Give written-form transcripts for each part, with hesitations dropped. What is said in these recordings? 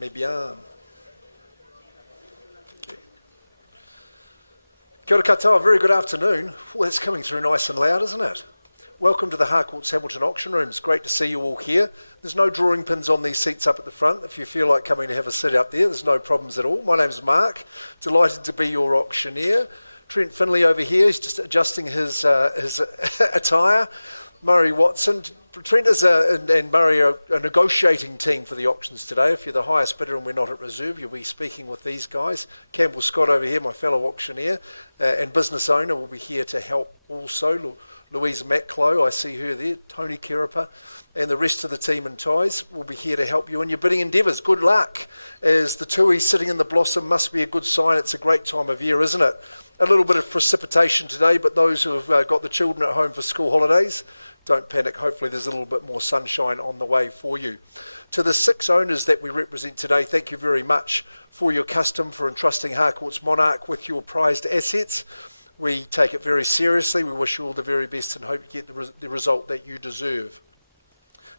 Mais bien. Okay. Kia ora katoa, very good afternoon. Well, that's coming through nice and loud, isn't it? Welcome to the Harcourts Hamilton Auction Rooms. Great to see you all here. There's no drawing pins on these seats up at the front. If you feel like coming to have a sit up there, there's no problems at all. My name's Mark. Delighted to be your auctioneer. Trent Finley over here, he's just adjusting his attire. Murray Watson. Trent and Murray are a negotiating team for the auctions today. If you're the highest bidder and we're not at reserve, you'll be speaking with these guys. Campbell Scott over here, my fellow auctioneer and business owner, will be here to help also. Louise Maclow, I see her there, Tony Kiripa, and the rest of the team in ties will be here to help you in your bidding endeavours. Good luck, as the tui sitting in the blossom must be a good sign. It's a great time of year, isn't it? A little bit of precipitation today, but those who have got the children at home for school holidays, don't panic. Hopefully there's a little bit more sunshine on the way for you. To the 6 owners that we represent today, thank you very much for your custom, for entrusting Harcourts Monarch with your prized assets. We take it very seriously. We wish you all the very best and hope you get the result that you deserve.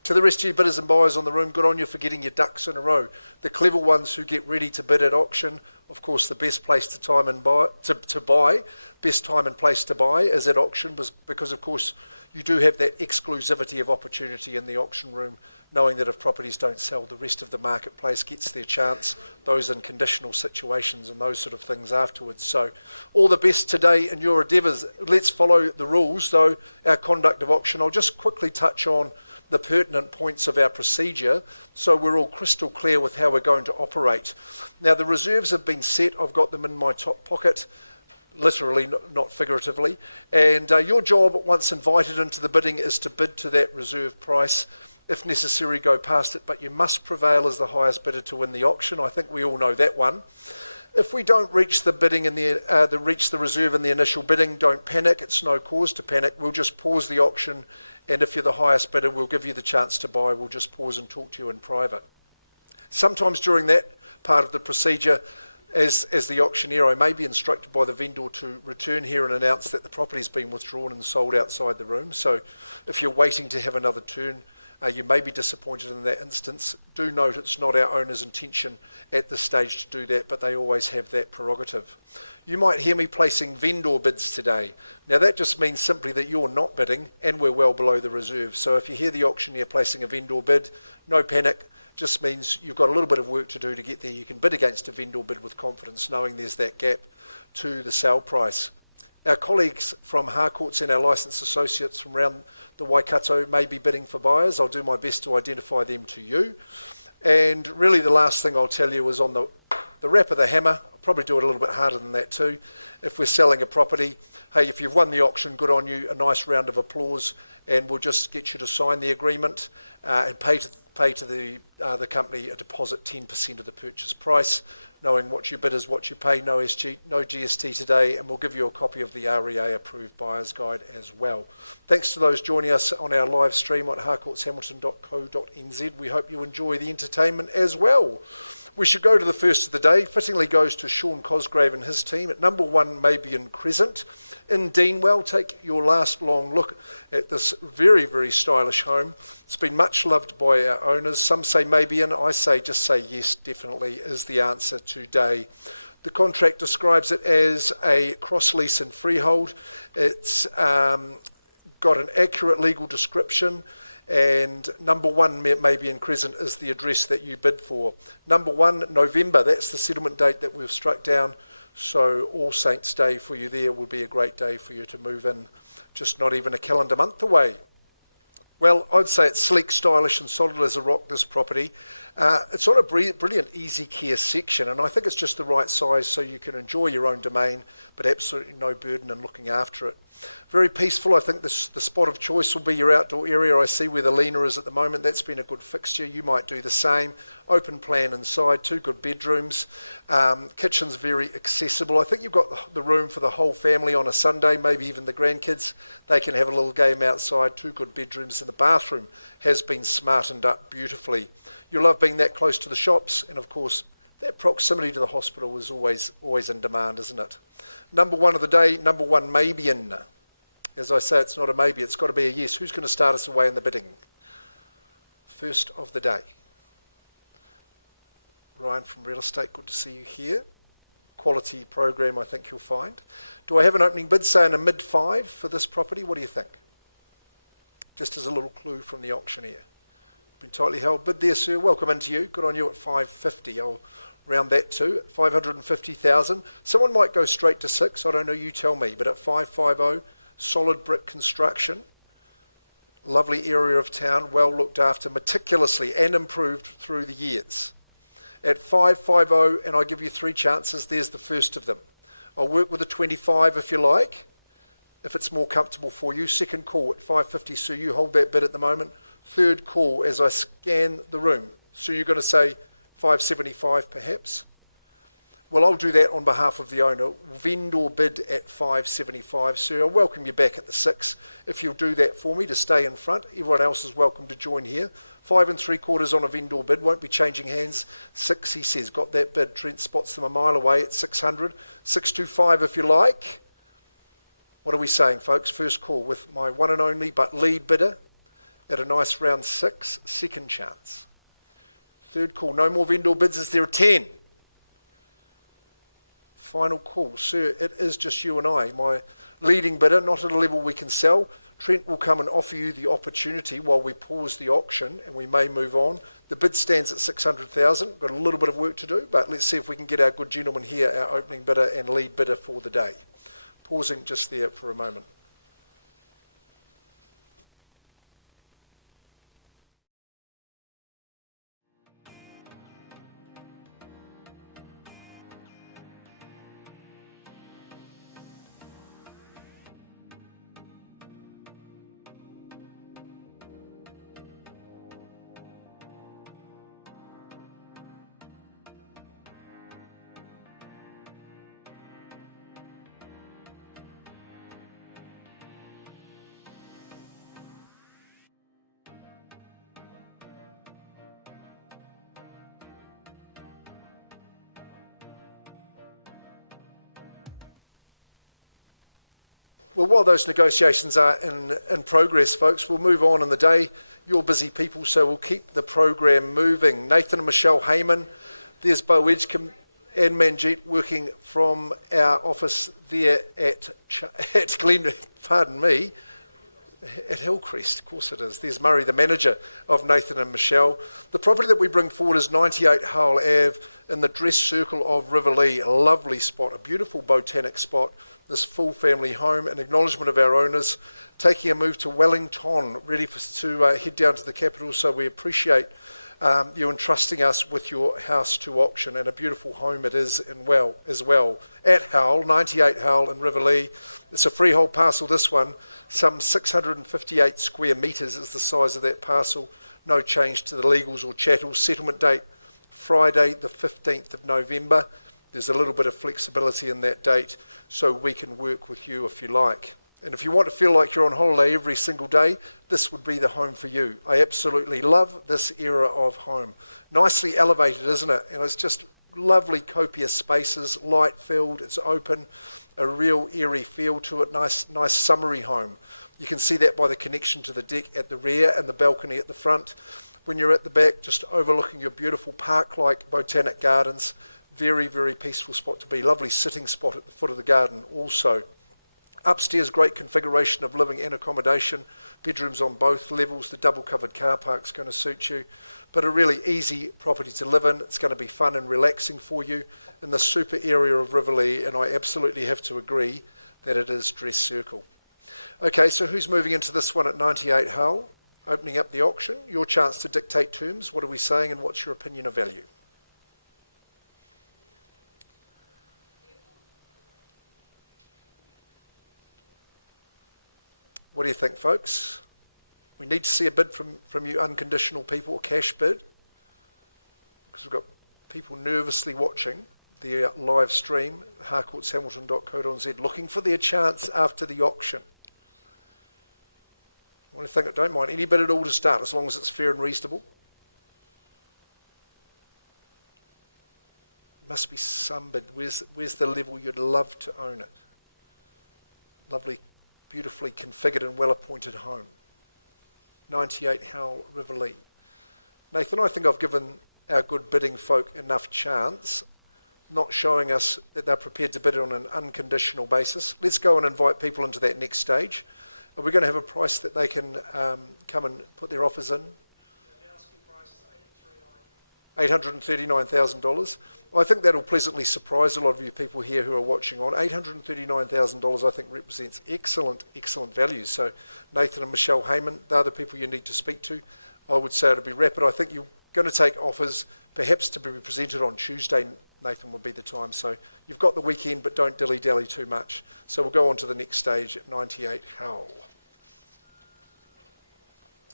To the rest of you bidders and buyers on the room, good on you for getting your ducks in a row. The clever ones who get ready to bid at auction, of course the best place to buy, best time and place to buy is at auction, because of course you do have that exclusivity of opportunity in the auction room, knowing that if properties don't sell, the rest of the marketplace gets their chance, those in conditional situations and those sort of things afterwards. So all the best today in your endeavours. Let's follow the rules, though, our conduct of auction. I'll just quickly touch on the pertinent points of our procedure so we're all crystal clear with how we're going to operate. Now, the reserves have been set. I've got them in my top pocket, literally, not figuratively. And your job, once invited into the bidding, is to bid to that reserve price. If necessary, go past it, but you must prevail as the highest bidder to win the auction. I think we all know that one. If we don't reach the bidding and reach the reserve in the initial bidding, don't panic. It's no cause to panic. We'll just pause the auction, and if you're the highest bidder, we'll give you the chance to buy. We'll just pause and talk to you in private. Sometimes during that part of the procedure, as the auctioneer, I may be instructed by the vendor to return here and announce that the property's been withdrawn and sold outside the room. So if you're waiting to have another turn, you may be disappointed in that instance. Do note it's not our owner's intention at this stage to do that, but they always have that prerogative. You might hear me placing vendor bids today. Now that just means simply that you're not bidding and we're well below the reserve. So if you hear the auctioneer placing a vendor bid, no panic. Just means you've got a little bit of work to do to get there. You can bid against a vendor bid with confidence, knowing there's that gap to the sale price. Our colleagues from Harcourts and our licensed associates from around the Waikato may be bidding for buyers. I'll do my best to identify them to you. And really the last thing I'll tell you is on the wrap of the hammer. I'll probably do it a little bit harder than that too. If we're selling a property, hey, if you've won the auction, good on you, a nice round of applause, and we'll just get you to sign the agreement and pay to the company a deposit 10% of the purchase price, knowing what you bid is what you pay, no GST today, and we'll give you a copy of the REA approved buyer's guide as well. Thanks to those joining us on our live stream at harcourtshamilton.co.nz. We hope you enjoy the entertainment as well. We should go to the first of the day. Fittingly goes to Sean Cosgrave and his team at number 1 Mabion Crescent in Deanwell. Take your last long look at this very, very stylish home. It's been much loved by our owners. Some say Mabion. I say just say yes, definitely is the answer today. The contract describes it as a cross lease and freehold. It's got an accurate legal description. And number 1 Mabion Crescent is the address that you bid for. Number 1 November, that's the settlement date that we've struck down. So All Saints Day for you there will be a great day for you to move in, just not even a calendar month away. Well, I'd say it's sleek, stylish and solid as a rock, this property. It's on a brilliant easy care section, and I think it's just the right size so you can enjoy your own domain, but absolutely no burden in looking after it. Very peaceful. I think the spot of choice will be your outdoor area. I see where the Lena is at the moment. That's been a good fixture. You might do the same. Open plan inside, 2 good bedrooms. Kitchen's very accessible. I think you've got the room for the whole family on a Sunday, maybe even the grandkids. They can have a little game outside, 2 good bedrooms, and the bathroom has been smartened up beautifully. You'll love being that close to the shops, and of course, that proximity to the hospital is always in demand, isn't it? Number 1 of the day, number 1 Mabion. As I say, it's not a maybe, it's got to be a yes. Who's going to start us away in the bidding? First of the day. Ryan from Real Estate, good to see you here. Quality program, I think you'll find. Do I have an opening bid, say in a mid-5 for this property? What do you think? Just as a little clue from the auctioneer. Been tightly held bid there, sir. Welcome into you. Good on you at 550. I'll round that to 550,000. Someone might go straight to 6. I don't know, you tell me. But at 550, solid brick construction. Lovely area of town, well looked after meticulously and improved through the years. At 550, and I give you 3 chances, there's the first of them. I'll work with a 25 if you like, if it's more comfortable for you. Second call at 550, so you hold that bid at the moment. Third call as I scan the room. So you're going to say 575 perhaps? Well, I'll do that on behalf of the owner. Vendor bid at 575. Sir, I'll welcome you back at the 6 if you'll do that for me to stay in front. Everyone else is welcome to join here. 5 3/4 on a vendor bid. Won't be changing hands. 6, he says. Got that bid. Trent spots them a mile away at 600. 625 if you like. What are we saying, folks? First call with my one and only but lead bidder at a nice round 6. Second chance. Third call. No more vendor bids. Is there a 10? Final call. Sir, it is just you and I, my leading bidder, not at a level we can sell. Trent will come and offer you the opportunity while we pause the auction and we may move on. The bid stands at 600,000. Got a little bit of work to do, but let's see if we can get our good gentleman here, our opening bidder and lead bidder for the day. Pausing just there for a moment. Well, while those negotiations are in progress, folks, we'll move on in the day. You're busy people, so we'll keep the program moving. Nathan and Michelle Heyman, there's Bo Edgecombe and Manjeet working from our office there at Glen, pardon me, at Hillcrest, of course it is. There's Murray, the manager of Nathan and Michelle. The property that we bring forward is 98 Hull Ave in the dress circle of Riverlea. A lovely spot, a beautiful botanic spot. This full family home, an acknowledgement of our owners, taking a move to Wellington, ready to head down to the capital. So we appreciate you entrusting us with your house to auction, and a beautiful home it is as well. At Hull, 98 Hull in Riverlea. It's a freehold parcel, this one. Some 658 square metres is the size of that parcel. No change to the legals or chattels. Settlement date, Friday the 15th of November. There's a little bit of flexibility in that date, so we can work with you if you like. And if you want to feel like you're on holiday every single day, this would be the home for you. I absolutely love this era of home. Nicely elevated, isn't it? And it's just lovely, copious spaces, light filled, it's open, a real airy feel to it, nice summery home. You can see that by the connection to the deck at the rear and the balcony at the front. When you're at the back, just overlooking your beautiful park-like botanic gardens, very, very peaceful spot to be. Lovely sitting spot at the foot of the garden also. Upstairs, great configuration of living and accommodation. Bedrooms on both levels. The double covered car park's going to suit you. But a really easy property to live in. It's going to be fun and relaxing for you in the super area of Riverlea, and I absolutely have to agree that it is dress circle. Okay, so who's moving into this one at 98 Hull? Opening up the auction. Your chance to dictate terms. What are we saying and what's your opinion of value? What do you think, folks? We need to see a bid from you unconditional people, a cash bid, because we've got people nervously watching the live stream, harcourtshamilton.co.nz, looking for their chance after the auction. I want to think, I don't mind any bid at all to start, as long as it's fair and reasonable. Must be some bid. Where's the level you'd love to own it? Lovely, beautifully configured and well-appointed home. 98 Howell Riverlea. Nathan, I think I've given our good bidding folk enough chance, not showing us that they're prepared to bid on an unconditional basis. Let's go and invite people into that next stage. Are we going to have a price that they can come and put their offers in? The asking price is $839,000. I think that'll pleasantly surprise a lot of you people here who are watching on. $839,000 I think represents excellent, excellent value. So Nathan and Michelle Heyman, they're the people you need to speak to. I would say it'll be rapid. I think you're going to take offers perhaps to be presented on Tuesday. Nathan would be the time. So you've got the weekend, but don't dilly-dally too much. So we'll go on to the next stage at 98 Hull.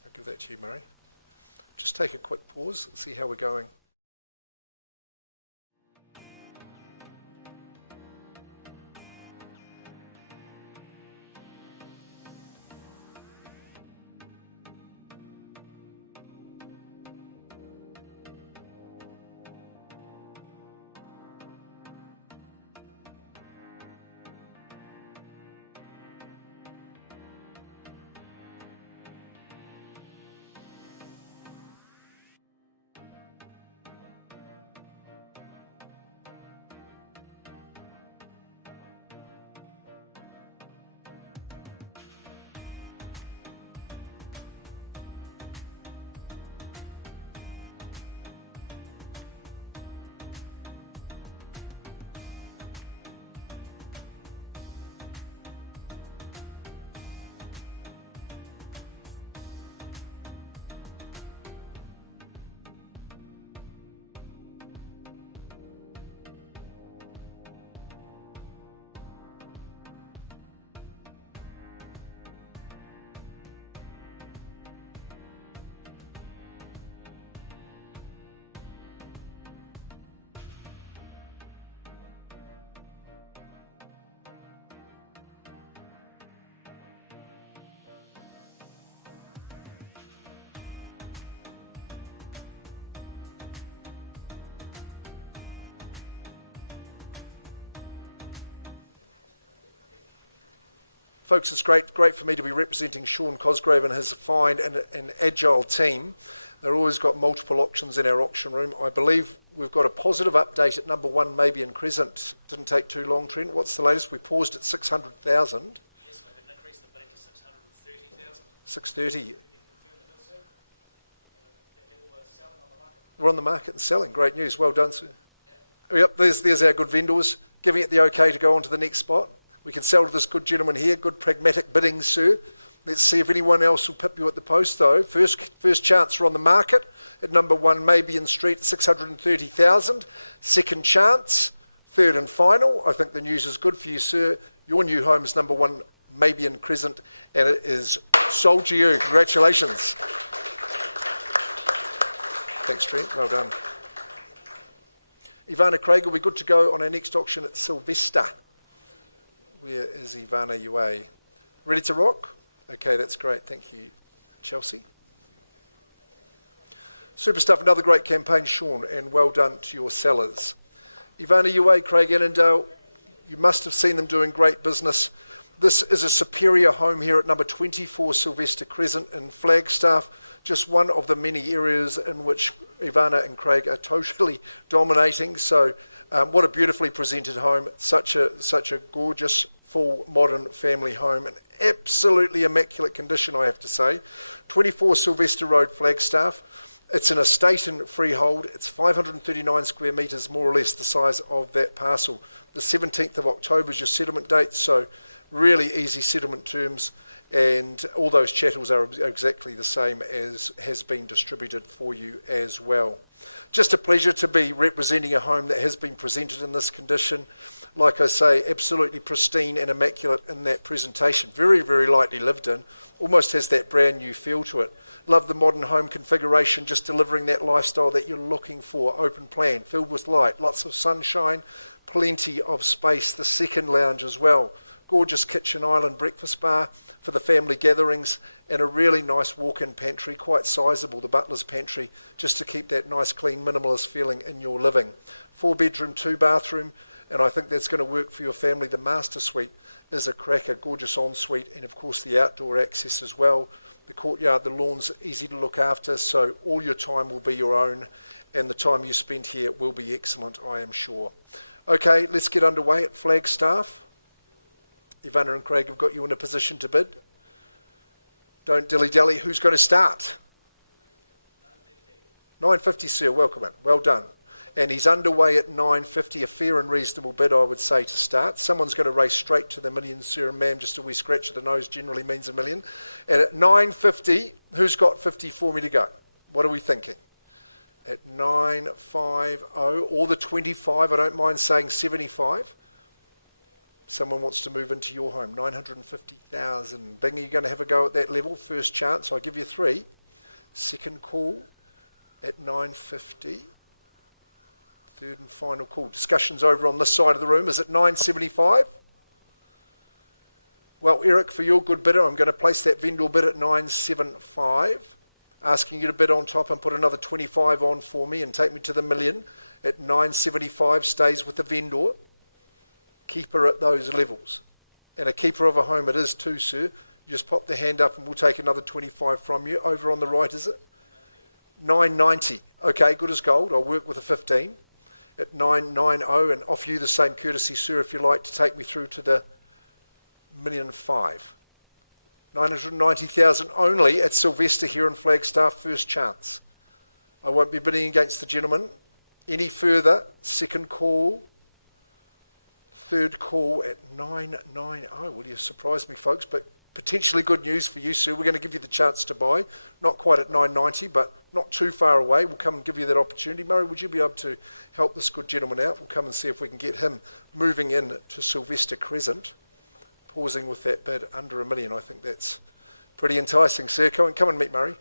I'll give that to you, Murray. Just take a quick pause, see how we're going. Folks, it's great for me to be representing Sean Cosgrave and his fine and agile team. They've always got multiple auctions in our auction room. I believe we've got a positive update at number 1, maybe in Crescent. Didn't take too long, Trent. What's the latest? We paused at 600,000. Yes, we can increase the bidding to 630,000. 630. We're We're on the market and selling. Great news. Well done, sir. Yeah. Yep, there's our good vendors giving it the okay to go on to the next spot. We can sell to this good gentleman here. Good pragmatic bidding, sir. Let's see if anyone else will pip you at the post, though. First chance, we're on the market at number 1, Mabion Street, 630,000. Second chance, third and final. I think the news is good for you, sir. Your new home is number 1, Mabion Crescent, and it is sold to you. Congratulations. Thanks, Trent. Well done. Ivana Craig will be good to go on our next auction at Sylvester. Where is Ivana Ua? Ready to rock? Okay, that's great. Thank you, Chelsea. Super stuff. Another great campaign, Sean, and well done to your sellers. Ivana Ua, Craig Annandale, you must have seen them doing great business. This is a superior home here at number 24 Sylvester Crescent in Flagstaff. Just one of the many areas in which Ivana and Craig are totally dominating. So what a beautifully presented home. Such a gorgeous, full, modern family home. An absolutely immaculate condition, I have to say. 24 Sylvester Road, Flagstaff. It's an estate and freehold. It's 539 square metres, more or less the size of that parcel. The 17th of October is your settlement date, so really easy settlement terms, and all those chattels are exactly the same as has been distributed for you as well. Just a pleasure to be representing a home that has been presented in this condition. Like I say, absolutely pristine and immaculate in that presentation. Very, very lightly lived in. Almost has that brand new feel to it. Love the modern home configuration, just delivering that lifestyle that you're looking for. Open plan, filled with light, lots of sunshine, plenty of space. The second lounge as well. gorgeous kitchen island breakfast bar for the family gatherings, and a really nice walk-in pantry, quite sizable, the butler's pantry, just to keep that nice, clean, minimalist feeling in your living. 4-bedroom, 2-bathroom, and I think that's going to work for your family. The master suite is a cracker, gorgeous ensuite, and of course the outdoor access as well. The courtyard, the lawn's easy to look after, so all your time will be your own, and the time you spend here will be excellent, I am sure. Okay, let's get underway at Flagstaff. Ivana and Craig have got you in a position to bid. Don't dilly-dally. Who's going to start? 950, sir. Welcome in. Well done. And he's underway at 950, a fair and reasonable bid, I would say, to start. Someone's going to race straight to the million, sir, and ma'am, just a wee scratch of the nose generally means a million. And at 950, who's got 50 for me to go? What are we thinking? At 950, or the 25, I don't mind saying 75. Someone wants to move into your home, 950,000. Bing, are you going to have a go at that level? First chance, I'll give you 3. Second call at 950. Third and final call. Discussions over on this side of the room. Is it 975? Well, Eric, for your good bidder, I'm going to place that vendor bid at 975. Asking you to bid on top and put another 25 on for me and take me to the million at 975. Stays with the vendor. Keeper at those levels. And a keeper of a home it is too, sir. You just pop the hand up and we'll take another 25 from you. Over on the right, is it? 990. Okay, good as gold. I'll work with a 15 at 990 and offer you the same courtesy, sir, if you like, to take me through to the 1,000,005. 990,000 only at Sylvester here in Flagstaff, first chance. I won't be bidding against the gentleman any further. Second call. Third call at 990. Well, you surprised me, folks, but potentially good news for you, sir. We're going to give you the chance to buy. Not quite at 990, but not too far away. We'll come and give you that opportunity. Murray, would you be able to help this good gentleman out? We'll come and see if we can get him moving in to Sylvester Crescent. Pausing with that bid under $1 million. I think that's pretty enticing, sir. Come and meet Murray.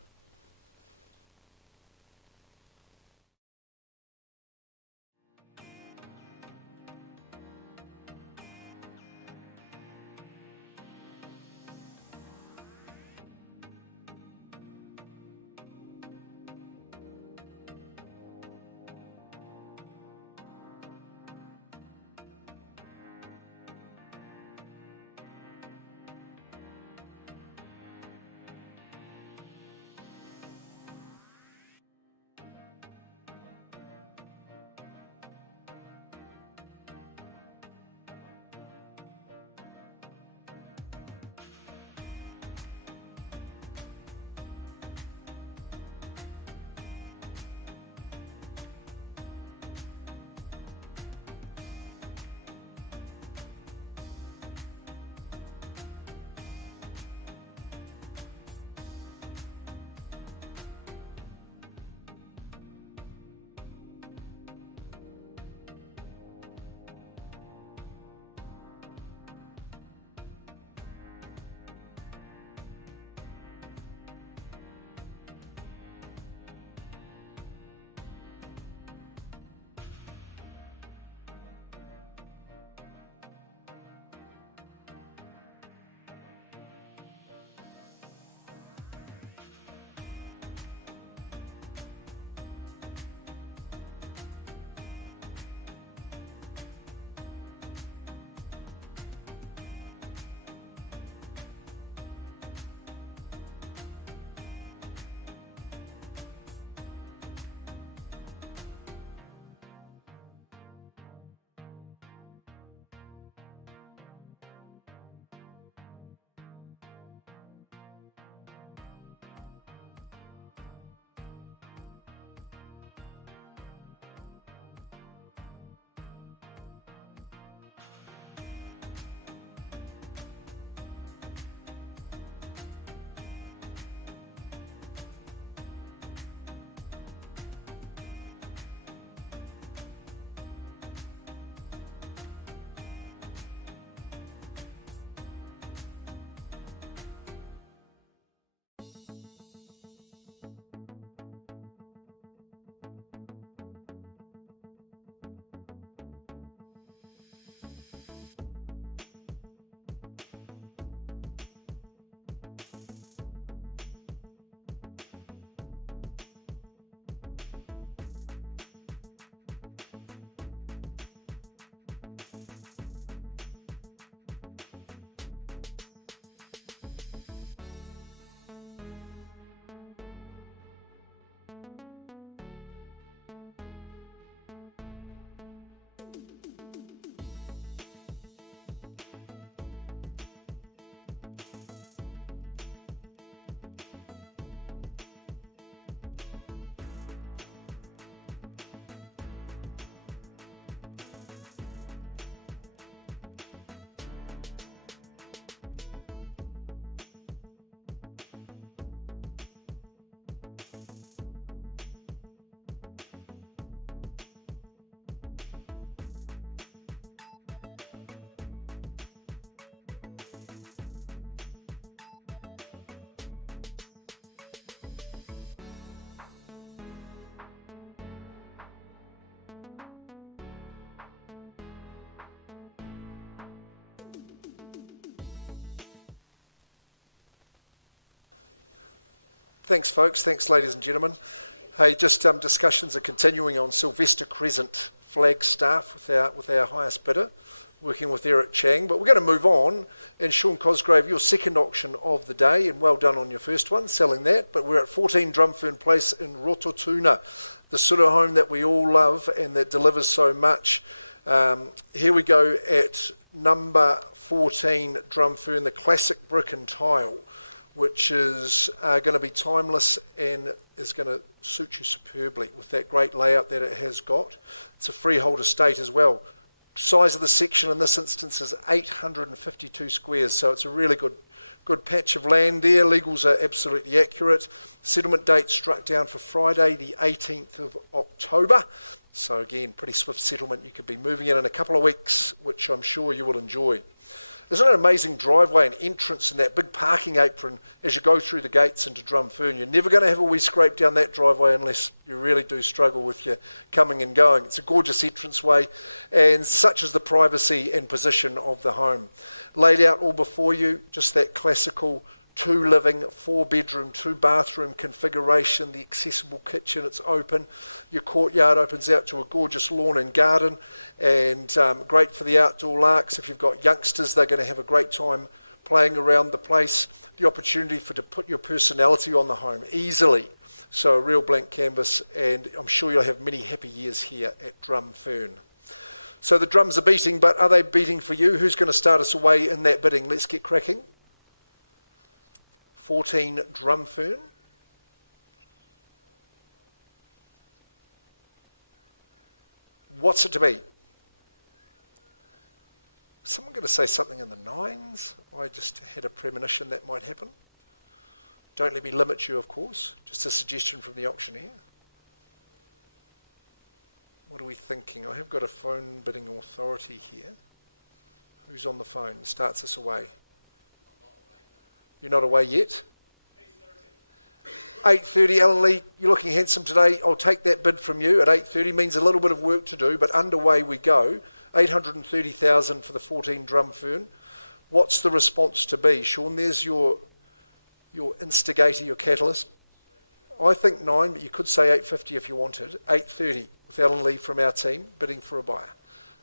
Thanks, folks. Thanks, ladies and gentlemen. Hey, just discussions are continuing on Sylvester Crescent Flagstaff with our highest bidder, working with Eric Chang. But we're going to move on. And Sean Cosgrave, your second auction of the day, and well done on your first one, selling that. But we're at 14 Drumfern Place in Rototuna, the sort of home that we all love and that delivers so much. Here we go at number 14 Drumfern, the classic brick and tile, which is going to be timeless and is going to suit you superbly with that great layout that it has got. It's a freehold estate as well. Size of the section in this instance is 852 squares, so it's a really good patch of land there. Legals are absolutely accurate. Settlement date struck down for Friday the 18th of October. So again, pretty swift settlement. You could be moving in a couple of weeks, which I'm sure you will enjoy. Isn't it an amazing driveway and entrance and that big parking apron as you go through the gates into Drumfern? You're never going to have a wee scrape down that driveway unless you really do struggle with your coming and going. It's a gorgeous entranceway, and such is the privacy and position of the home. Laid out all before you, just that classical 2 living, 4 bedroom, 2 bathroom configuration, the accessible kitchen, it's open. Your courtyard opens out to a gorgeous lawn and garden, and great for the outdoor larks. If you've got youngsters, they're going to have a great time playing around the place. The opportunity to put your personality on the home easily. So a real blank canvas, and I'm sure you'll have many happy years here at Drumfern. So the drums are beating, but are they beating for you? Who's going to start us away in that bidding? Let's get cracking. 14 Drumfern. What's it to be? Someone going to say something in the 9s? I just had a premonition that might happen. Don't let me limit you, of course. Just a suggestion from the auctioneer. What are we thinking? I have got a phone bidding authority here. Who's on the phone? Starts us away. You're not away yet? 8:30, Alan Lee, you're looking handsome today. I'll take that bid from you at 8:30. Means a little bit of work to do, but underway we go. 830,000 for the 14 Drumfern. What's the response to be? Sean, there's your instigator, your catalyst. I think 9, but you could say 850 if you wanted. 830 with Alan Lee from our team bidding for a buyer.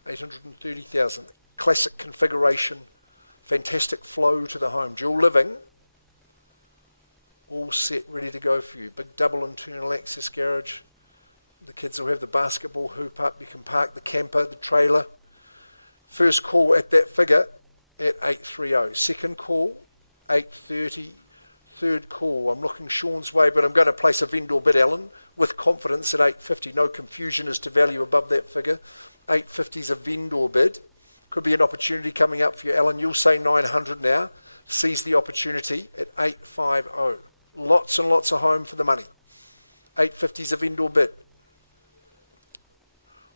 830,000. Classic configuration. Fantastic flow to the home. Dual living, all set, ready to go for you. Big double internal access garage. The kids will have the basketball hoop up. You can park the camper, the trailer. First call at that figure at 830. Second call, 830. Third call, I'm looking Sean's way, but I'm going to place a vendor bid, Alan, with confidence at 850. No confusion as to value above that figure. 850 is a vendor bid. Could be an opportunity coming up for you, Alan. You'll say 900 now. Seize the opportunity at 850. Lots and lots of home for the money. 850 is a vendor bid.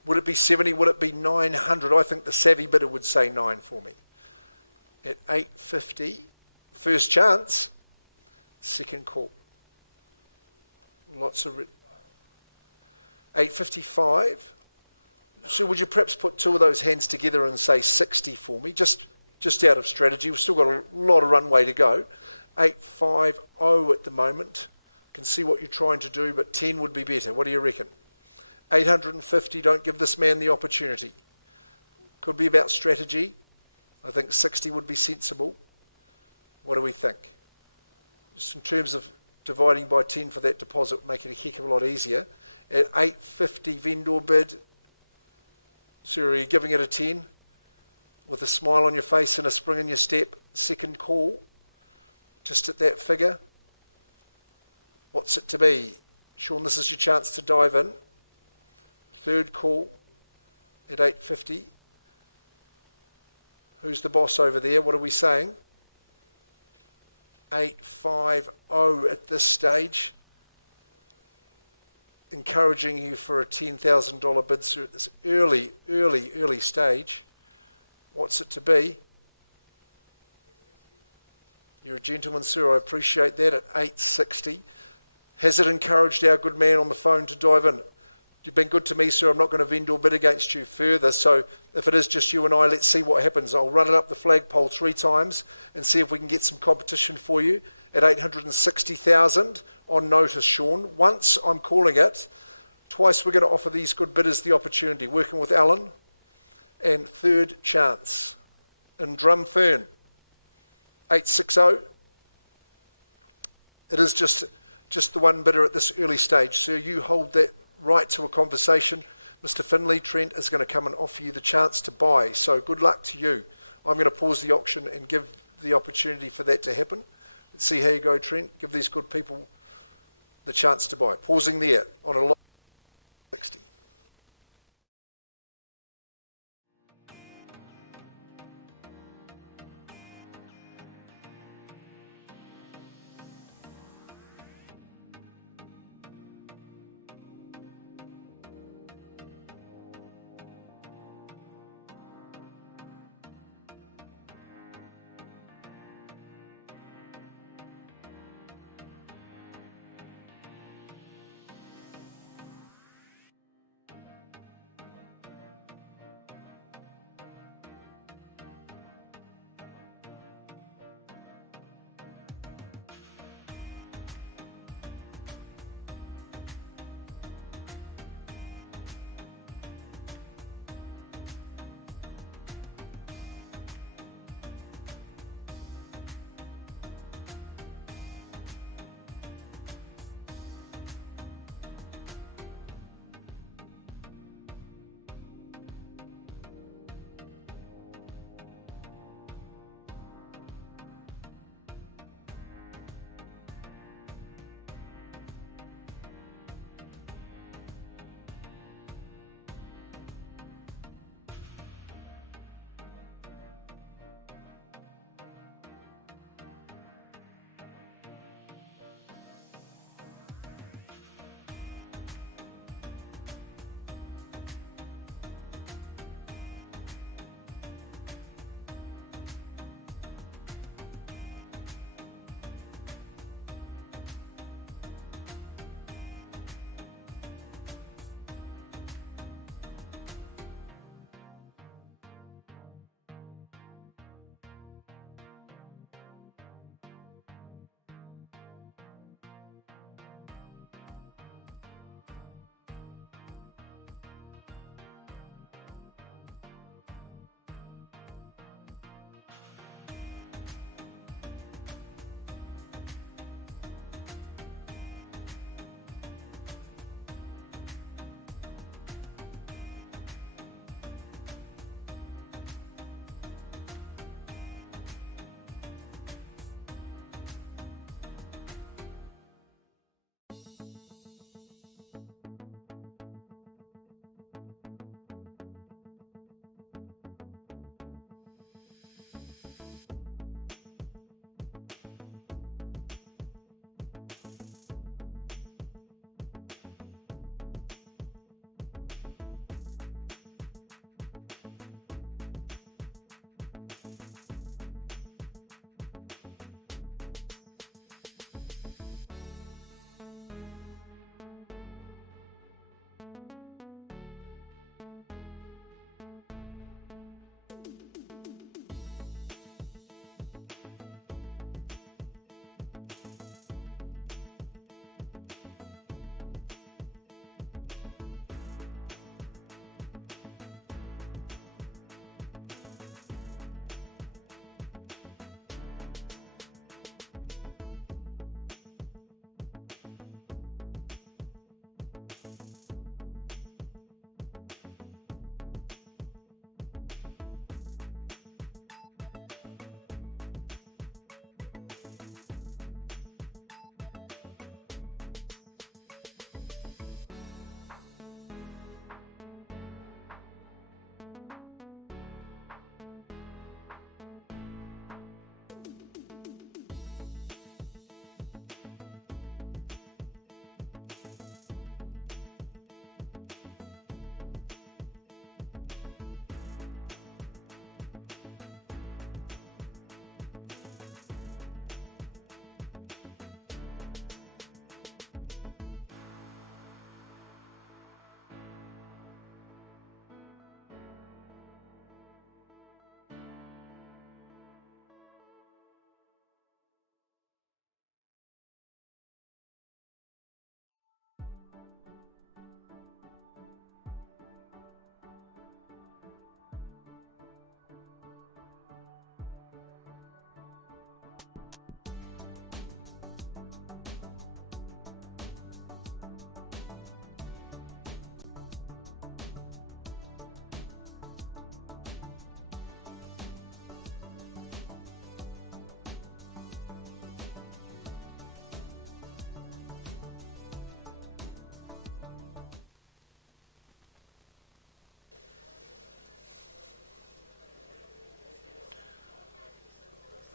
Would it be 70? Would it be 900? I think the savvy bidder would say 9 for me. At 850, first chance, second call. Lots of 855. So would you perhaps put 2 of those hands together and say 60 for me, just out of strategy? We've still got a lot of runway to go. 850 at the moment. Can see what you're trying to do, but 10 would be better. What do you reckon? 850, don't give this man the opportunity. Could be about strategy. I think 60 would be sensible. What do we think? Just in terms of dividing by 10 for that deposit, make it a heck of a lot easier. At 850 vendor bid, sir, are you giving it a 10? With a smile on your face and a spring in your step. Second call, just at that figure. What's it to be? Sean, this is your chance to dive in. Third call at 850. Who's the boss over there? What are we saying? 850 at this stage. Encouraging you for a $10,000 bid, sir, at this early stage. What's it to be? You're a gentleman, sir. I appreciate that. At 860. Has it encouraged our good man on the phone to dive in? You've been good to me, sir. I'm not going to vendor bid against you further. So if it is just you and I, let's see what happens. I'll run it up the flagpole 3 times and see if we can get some competition for you at 860,000 on notice, Sean. Once I'm calling it, twice we're going to offer these good bidders the opportunity. Working with Alan, and third chance in Drumfern, 860. It is just the one bidder at this early stage. Sir, you hold that right to a conversation. Mr. Finley, Trent is going to come and offer you the chance to buy. So good luck to you. I'm going to pause the auction and give the opportunity for that to happen. Let's see how you go, Trent. Give these good people the chance to buy. Pausing there on a lot 60.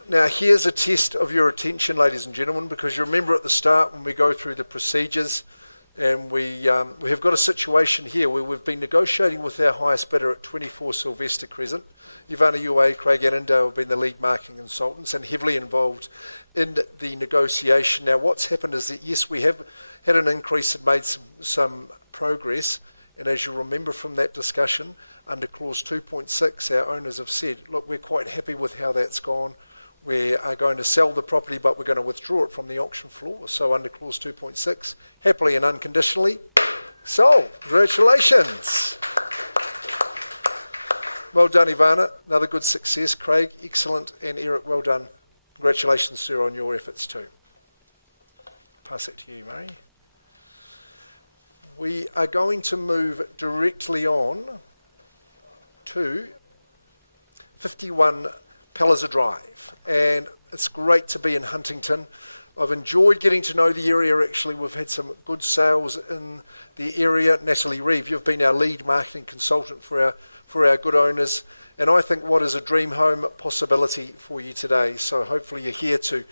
Now, here's a test of your attention, ladies and gentlemen, because you remember at the start when we go through the procedures, and we have got a situation here where we've been negotiating with our highest bidder at 24 Sylvester Crescent. Ivana Ue, Craig Annandale have been the lead marketing consultants and heavily involved in the negotiation. Now, what's happened is that, yes, we have had an increase and made some progress. And as you remember from that discussion, under clause 2.6, our owners have said, look, we're quite happy with how that's gone. We are going to sell the property, but we're going to withdraw it from the auction floor. So under clause 2.6, happily and unconditionally, sold. Congratulations. Well done, Ivana. Another good success. Craig, excellent. And Eric, well done. Congratulations, sir, on your efforts too. Pass it to you, Murray. We are going to move directly on to 51 Palliser Drive, and it's great to be in Huntington. I've enjoyed getting to know the area. Actually, we've had some good sales in the area. Natalie Reeve, you've been our lead marketing consultant for our good owners, and I think what is a dream home possibility for you today. So hopefully you're here to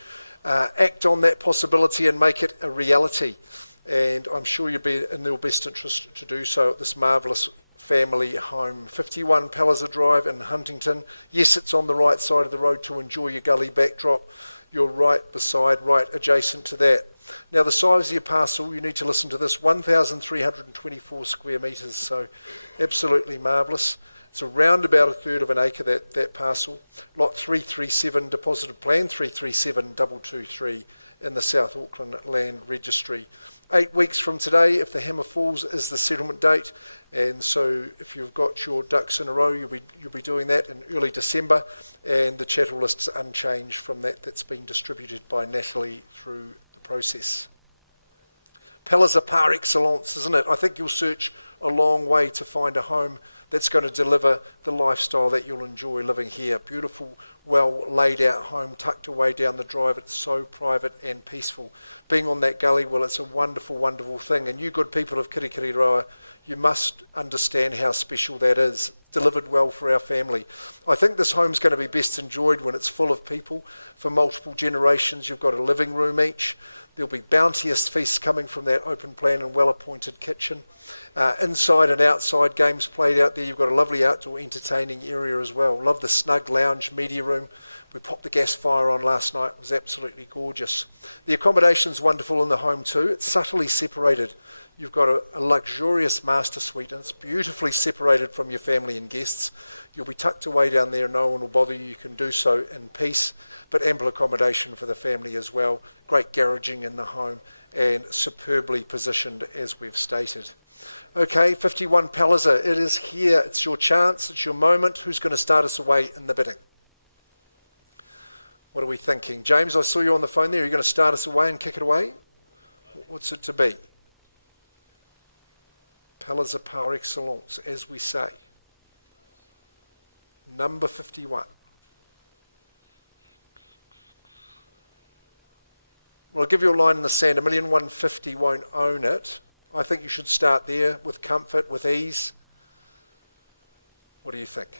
act on that possibility and make it a reality. And I'm sure you'll be in your best interest to do so at this marvellous family home. 51 Palliser Drive in Huntington. Yes, it's on the right side of the road to enjoy your gully backdrop. You're right beside, right adjacent to that. Now, the size of your parcel, you need to listen to this, 1,324 square metres, so absolutely marvellous. It's around about a third of an acre, that parcel. Lot 337, deposited plan 337223 in the South Auckland Land Registry. 8 weeks from today, if the hammer falls, is the settlement date, and so if you've got your ducks in a row, you'll be doing that in early December, and the chattel list's unchanged from that's been distributed by Natalie through the process. Palliser par excellence, isn't it? I think you'll search a long way to find a home that's going to deliver the lifestyle that you'll enjoy living here. Beautiful, well laid out home tucked away down the drive. It's so private and peaceful. Being on that gully, well, it's a wonderful, wonderful thing. And you good people of Kirikiriroa, you must understand how special that is. Delivered well for our family. I think this home's going to be best enjoyed when it's full of people for multiple generations. You've got a living room each. There'll be bounteous feasts coming from that open plan and well-appointed kitchen. Inside and outside games played out there. You've got a lovely outdoor entertaining area as well. Love the snug lounge media room. We popped the gas fire on last night. It was absolutely gorgeous. The accommodation's wonderful in the home too. It's subtly separated. You've got a luxurious master suite, and it's beautifully separated from your family and guests. You'll be tucked away down there. No one will bother you. You can do so in peace, but ample accommodation for the family as well. Great garaging in the home and superbly positioned, as we've stated. Okay, 51 Palliser, it is here. It's your chance. It's your moment. Who's going to start us away in the bidding? What are we thinking? James, I saw you on the phone there. Are you going to start us away and kick it away? What's it to be? Palliser par excellence, as we say. Number 51. Well, I'll give you a line in the sand. 1,150,000 won't own it. I think you should start there with comfort, with ease. What do you think?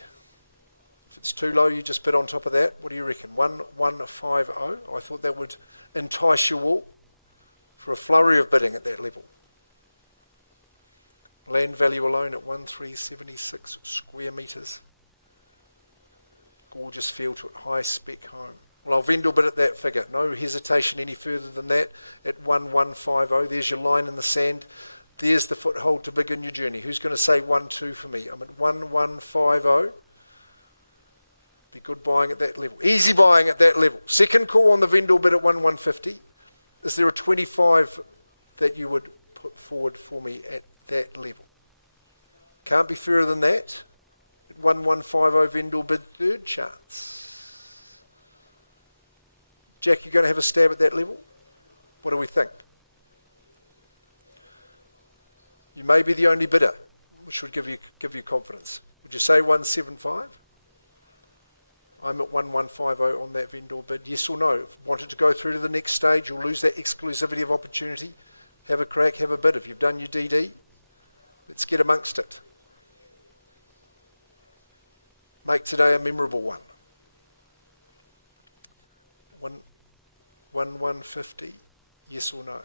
If it's too low, you just bid on top of that. What do you reckon? 1,150. I thought that would entice you all for a flurry of bidding at that level. Land value alone at 1,376 square metres. Gorgeous feel to it, high spec home. Well, I'll vendor bid at that figure. No hesitation any further than that at 1,150. There's your line in the sand. There's the foothold to begin your journey. Who's going to say 1,2 for me? I'm at 1,150. Be good buying at that level. Easy buying at that level. Second call on the vendor bid at 1,150. Is there a 25 that you would put forward for me at that level? Can't be fairer than that. At 1,150 vendor bid, third chance. Jack, you going to have a stab at that level? What do we think? You may be the only bidder, which would give you confidence. Would you say 175? I'm at 1,150 on that vendor bid. Yes or no? If you want it to go through to the next stage, you'll lose that exclusivity of opportunity. Have a crack, have a bid. If you've done your DD, let's get amongst it. Make today a memorable one. 150, yes or no?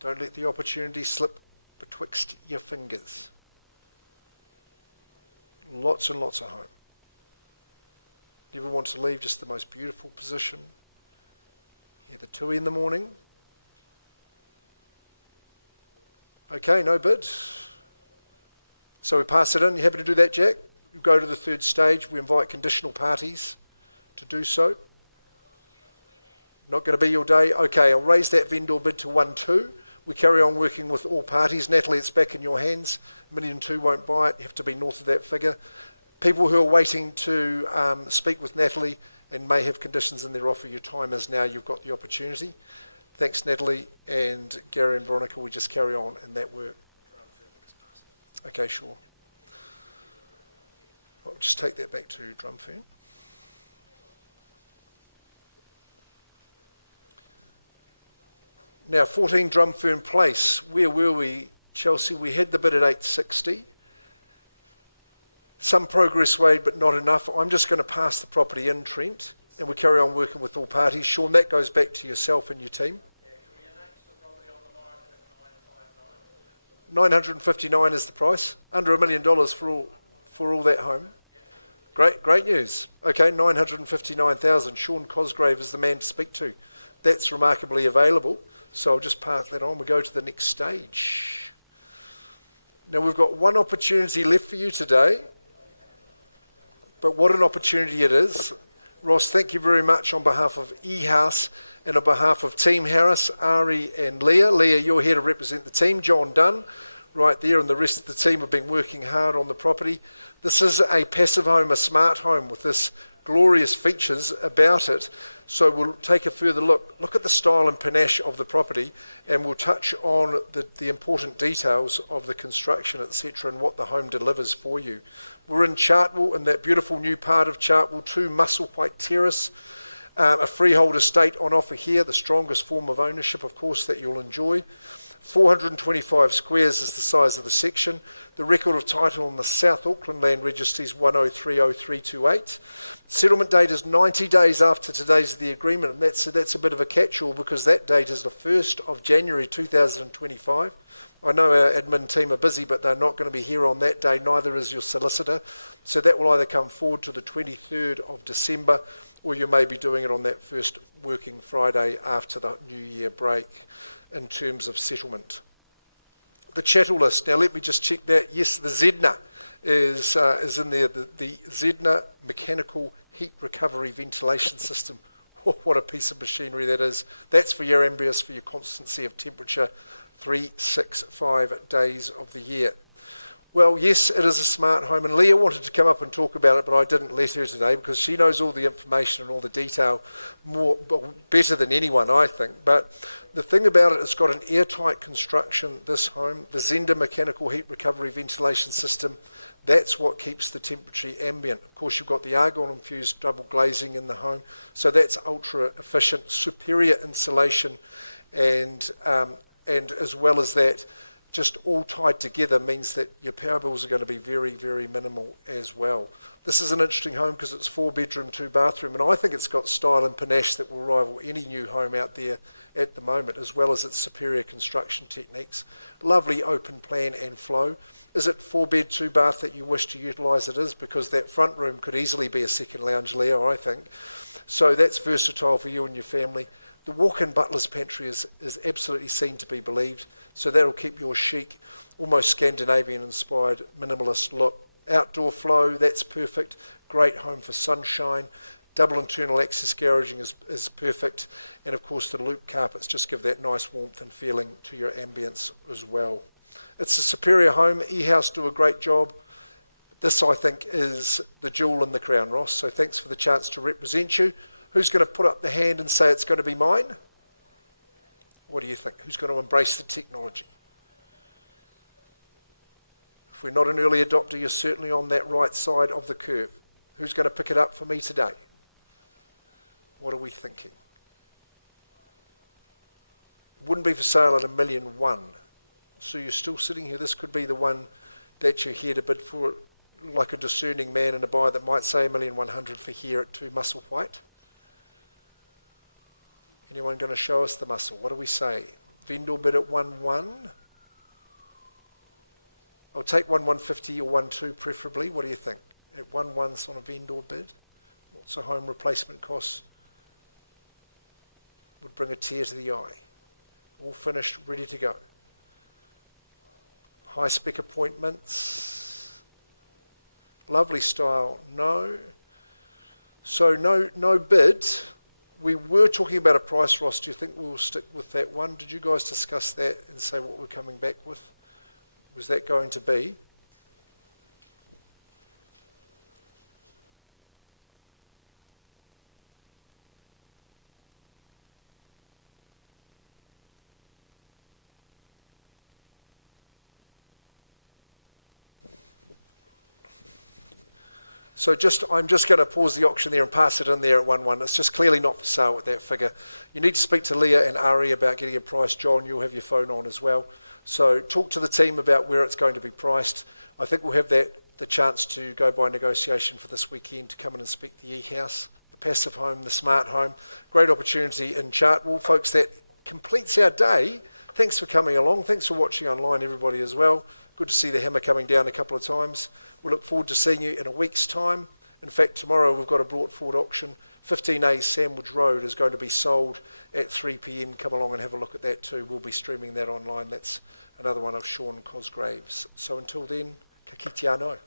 Don't let the opportunity slip betwixt your fingers. Lots and lots of home. Never want to leave just the most beautiful position. Hear the tui in the morning. Okay, no bid. So we pass it in. You happy to do that, Jack? You go to the third stage. We invite conditional parties to do so. Not going to be your day? Okay, I'll raise that vendor bid to 1-2. We carry on working with all parties. Natalie, it's back in your hands. 1,200,000 won't buy it. You have to be north of that figure. People who are waiting to speak with Natalie and may have conditions in their offer, your time is now. You've got the opportunity. Thanks, Natalie, and Gary and Veronica. We just carry on in that work. Okay, sure. I'll just take that back to Drumfern. Now, 14 Drumfern Place. Where were we, Chelsea? We had the bid at 860. Some progress made, but not enough. I'm just going to pass the property in, Trent, and we carry on working with all parties. Sean, that goes back to yourself and your team. 959 is the price. Under $1 million for all that home. Great news. Okay, 959,000. Sean Cosgrave is the man to speak to. That's remarkably available. So I'll just park that on. We go to the next stage. Now we've got one opportunity left for you today. But what an opportunity it is. Ross, thank you very much on behalf of eHouse and on behalf of Team Harris, Ari and Leah. Leah, you're here to represent the team. John Dunn, right there, and the rest of the team have been working hard on the property. This is a passive home, a smart home with this glorious features about it. So we'll take a further look. Look at the style and panache of the property, and we'll touch on the important details of the construction, etc., and what the home delivers for you. We're in Chartwell, in that beautiful new part of Chartwell, 2 Musselwhite Terrace, a freehold estate on offer here, the strongest form of ownership, of course, that you'll enjoy. 425 squares is the size of the section. The record of title on the South Auckland Land Registry is 10300328. Settlement date is 90 days after today's the agreement, and that's a bit of a catch-all because that date is the 1st of January 2025. I know our admin team are busy, but they're not going to be here on that day, neither is your solicitor. So that will either come forward to the 23rd of December, or you may be doing it on that first working Friday after the New Year break in terms of settlement. The chattel list. Now let me just check that. Yes, the Zedna is in there. The Zedna mechanical heat recovery ventilation system. Oh, what a piece of machinery that is. That's for your ambience, for your constancy of temperature, 365 days of the year. Well, yes, it is a smart home, and Leah wanted to come up and talk about it, but I didn't let her today because she knows all the information and all the detail better than anyone, I think. But the thing about it, it's got an airtight construction, this home. The Zedna mechanical heat recovery ventilation system, that's what keeps the temperature ambient. Of course, you've got the argon-infused double glazing in the home, so that's ultra efficient, superior insulation, and as well as that, just all tied together means that your power bills are going to be very, very minimal as well. This is an interesting home because it's 4 bedroom, 2 bathroom, and I think it's got style and panache that will rival any new home out there at the moment, as well as its superior construction techniques. Lovely open plan and flow. Is it 4 bed, 2 bath that you wish to utilise? It is, because that front room could easily be a second lounge, Leah, I think. So that's versatile for you and your family. The walk-in butler's pantry is absolutely seen to be believed, so that'll keep your chic, almost Scandinavian-inspired minimalist look. Outdoor flow, that's perfect. Great home for sunshine. Double internal access garaging is perfect. And of course the loop carpets just give that nice warmth and feeling to your ambience as well. It's a superior home. eHouse do a great job. This, I think, is the jewel in the crown, Ross, so thanks for the chance to represent you. Who's going to put up the hand and say it's going to be mine? What do you think? Who's going to embrace the technology? If we're not an early adopter, you're certainly on that right side of the curve. Who's going to pick it up for me today? What are we thinking? It wouldn't be for sale at $1,000,001. So you're still sitting here. This could be the one that you're here to bid for, like a discerning man and a buyer that might say $1,100,000 for here at 2 Musselwhite. Anyone going to show us the muscle? What do we say? Vendor bid at 1-1. I'll take 1-150 or 1-2 preferably. What do you think? At 1-1's on a vendor bid. What's a home replacement cost? Would bring a tear to the eye. All finished, ready to go. High spec appointments. Lovely style. No. So no bid. We were talking about a price, Ross. Do you think we'll stick with that one? Did you guys discuss that and say what we're coming back with? Was that going to be? So I'm just going to pause the auction there and pass it in there at 1-1. It's just clearly not for sale at that figure. You need to speak to Leah and Ari about getting a price. John, you'll have your phone on as well. So talk to the team about where it's going to be priced. I think we'll have the chance to go by negotiation for this weekend to come in and speak the e-house, the passive home, the smart home. Great opportunity in Chartwell. Folks, that completes our day. Thanks for coming along. Thanks for watching online, everybody, as well. Good to see the hammer coming down a couple of times. We look forward to seeing you in a week's time. In fact, tomorrow we've got a brought forward auction. 15A Sandwich Road is going to be sold at 3 p.m. Come along and have a look at that too. We'll be streaming that online. That's another one of Sean Cosgraves. So until then, ka kite anō.